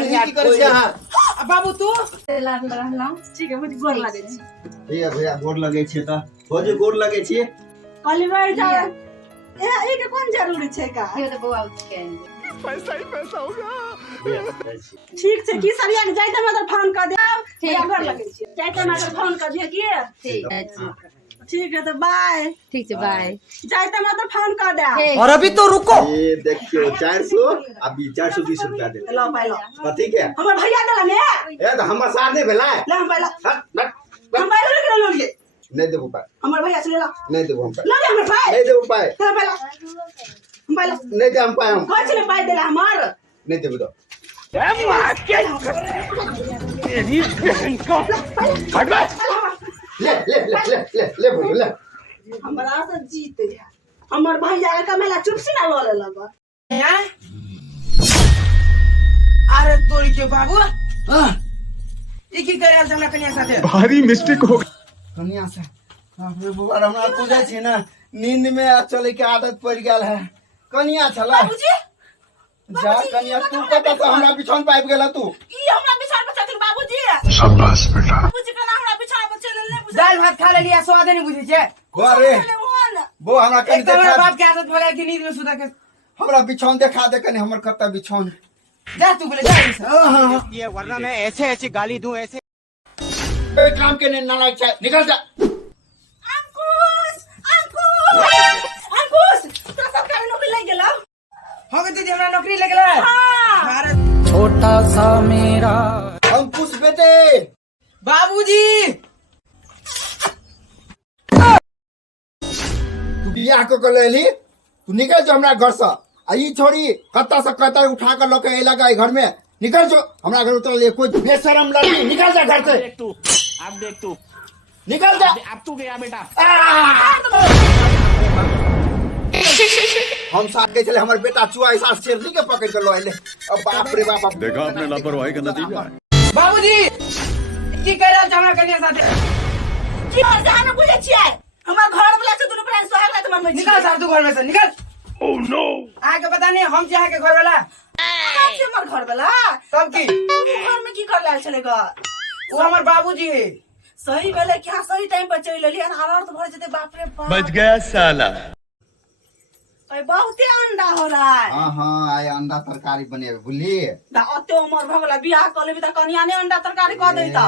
कनिया की करे छै हां बाबू तू लाग रहलौ ठीक है मुझे गोर लागे छी ठीक है भैया गोर लगे छी त हो जे गोर लगे छी कली भाई जा ए के कोन जरूरी छै का ये तो बउआ के पैसा ही पैसा होगा ठीक छै की सरिया के जाइते मतलब फोन कर दे भैया गोर लगे छी जाइते मतलब फोन कर दिए की ठीक है तो बाय ठीक है बाय जाइते मतलब फोन कर दे और अभी तो रुको ये देखियो 400 अभी 420 रुपया दे लो भाई लो ठीक है हमर भैया देला ने ए त हमर साथ नहीं भेला ले हम पहला हम पहला लेके लो लिए नहीं देबो पाए हमर भैया से ले ला नहीं देबो हम पाए लो ले हमर भाई नहीं देबो पाए तेरा पहला हम पहला नहीं दे हम पाए हम कौन से पाई देला हमर नहीं देबो तो ले बोलो ले हमरा से जीत है हमर भैया का मेला चुपसी ना लो ले लगा अरे तोरी के बाबू ई की करे हमरा कनिया साथे भारी मिस्टेक हो कनिया से बाप बुआ हमरा पूछै छी ना नींद में चले के आदत पड़ गेल है कनिया छला बाबूजी जा कनिया तू कत तो हमरा बिछौन पाइप गेला तू ई हमरा बिछाड़ पर चथिन बाबूजी शाबाश बेटा बाबूजी का हमरा बिछाड़ पर चले ले बुझे दाल भात खा लेलिया स्वाद नहीं बुझे छे घरे वो हमरा कनि एक तो मेरा देखा बाप के आदत भगा के नींद में सुता के हमरा बिछौन देखा दे कनि हमर कत्ता बिछौन जा तू बोले जा ये वरना मैं ऐसे ऐसे गाली दूं ऐसे ए काम के ने नालायक छै निकल जा अंकुश अंकुश तो सब का नौकरी लग गेला हो गई तुझे हमरा नौकरी लग गेला हां अरे छोटा सा मेरा अंकुश बेटे बाबूजी तू बियाह को लेली तू निकल जा हमरा घर से आ ई छोरी कत्ता से कत्ता उठा कर लोके ए लगा घर में निकल जो हमरा घर उतर ले कोई बेशरम लड़की निकल जा घर से देख तू निकल जा अब तू गया बेटा हम साथ गए चले हमर बेटा चुआ ऐसा शेरनी के पकड़ के लो आइले अब बाप रे बाप देखा आपने लापरवाही का नतीजा बाबूजी की करे हमरा कनिया साथे की और जाने बुझे छियै हमर घर वाला से दुनु प्राण सोहाग ला त मन निकल सार तू घर में से निकल ओह नो आके पता नहीं हम चाहे के घर वाला से हमर घर वाला तब की घर में की कर लाल चलेगा वो हमार बाबूजी है सही बेले क्या सही टाइम पर चल लेली अनार तो भर जते बाप रे बाप बच गया साला भाई बहुते अंडा हो रहा है हां हां आय अंडा तरकारी बने बुझली दा अते उमर भगला बियाह कर लेबी त कनिया ने अंडा तरकारी कर देई त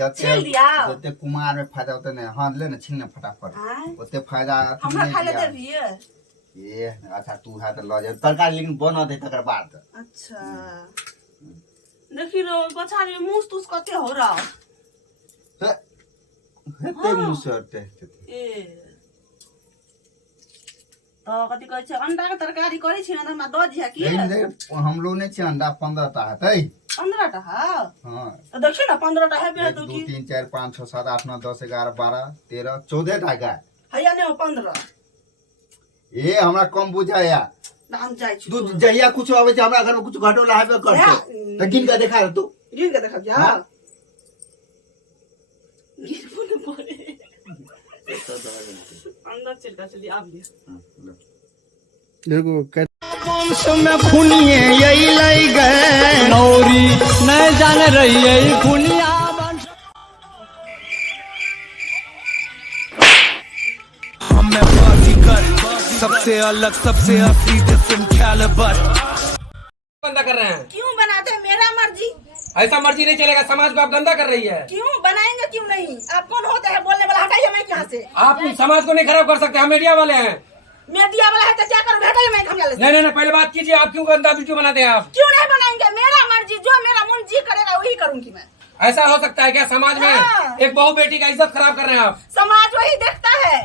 जते छील दिया जते कुमार में फायदा होते ने हां ले ने छीलने फटाफट आय ओते फायदा हमरा खा लेते रहिए ए अच्छा तू है त ल जा तरकारी लेकिन बना दे तकर बाद अच्छा देखी रो गछारी मुस तुस कते हो रहा हेते मुसरते ए तो कति कहै छै अंडा के तरकारी करै छी न हमरा द दिया की लेकिन देख हम लोग ने छै अंडा 15 टा है 15 टा हां हां तो देखी ना 15 टा है बे 1 तो 2 की 3 4 5 6 7 8 9 10 11 12 13 14 टा गाय हैया ने 15 ए हमरा कम बुझाया हम जाय छी तू जहिया कुछ आवे छै हमरा घर में कुछ घटोला हेबे करते त गिन के देखा तू गिन के देखब जा हाँ। गिन बोले बोले अंदर चलता चली आप दिया देखो में खुनिए यही लाई गए नौरी न जान रही है खुनिया हमें बाजी कर सबसे अलग सबसे असली डिफरेंट कैलिबर गंदा कर रहे हैं क्यों बनाते हैं मेरा मर्जी ऐसा मर्जी नहीं चलेगा समाज को आप गंदा कर रही है क्यों बनाएंगे क्यों नहीं आप कौन होते हैं बोलने वाला हटाइए मैं यहाँ से आप समाज को नहीं खराब कर सकते हम मीडिया वाले हैं मीडिया वाला है तो क्या करूँ हटाइए मैं हम से नहीं पहले बात कीजिए आप क्यों गंदा वीडियो बनाते हैं आप क्यों नहीं बनाएंगे मेरा मर्जी जो मेरा मन जी करेगा वही करूंगी मैं ऐसा हो सकता है क्या समाज में हाँ। एक बहू बेटी का इज्जत खराब कर रहे हैं आप समाज वही देखता है